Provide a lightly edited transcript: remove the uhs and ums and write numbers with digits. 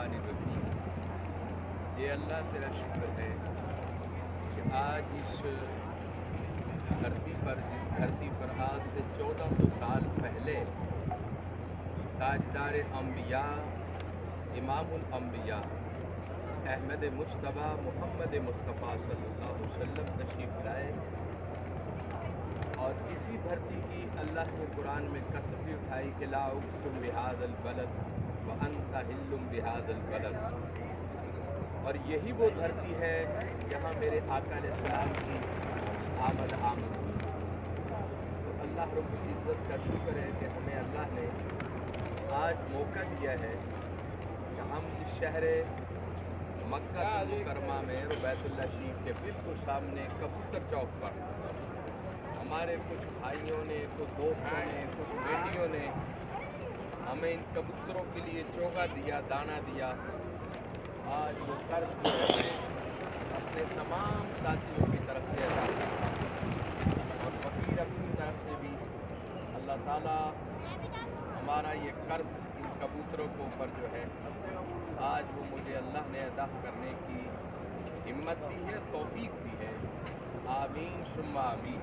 बिस्मिल्लाहिर्रहमानिर्रहीम। ये अल्लाह तेरा शुक्र है कि आज इस धरती पर, जिस धरती पर आज से 1400 साल पहले ताजदार अम्बिया, इमामुल अम्बिया अहमद मुश्तबा मोहम्मद मुस्तफ़ा सल्लल्लाहु अलैहि वसल्लम तशरीफ़ लाए। और इसी धरती की अल्लाह ने कुरान में कसम भी उठाई कि ला उक़सिमु बिहाज़ल बलद व अंता हिल्लुम बिहाज़ल बलद। और यही वो धरती है जहाँ मेरे आका अलैहिस्सलाम की आमद हुई। तो अल्लाह रब्बुल इज़्ज़त का शुक्र है कि हमें अल्लाह ने आज मौका दिया है कि हम इस शहर मक्का मुकरमा में बैतुल्लाह शरीफ के बिल्कुल सामने कबूतर चौक पर हमारे कुछ भाइयों ने, कुछ दोस्तों ने, कुछ बेटियों ने हमें इन कबूतरों के लिए चोगा दिया, दाना दिया। आज वो कर्ज अपने तमाम साथियों की तरफ से अदा किया और फकीर अपनी तरफ से भी अल्लाह ताला हमारा ये कर्ज इन कबूतरों के ऊपर जो है आज वो मुझे अल्लाह ने अदा करने की हिम्मत दी है, तौफीक दी है। आमीन सुम्मा आमीन।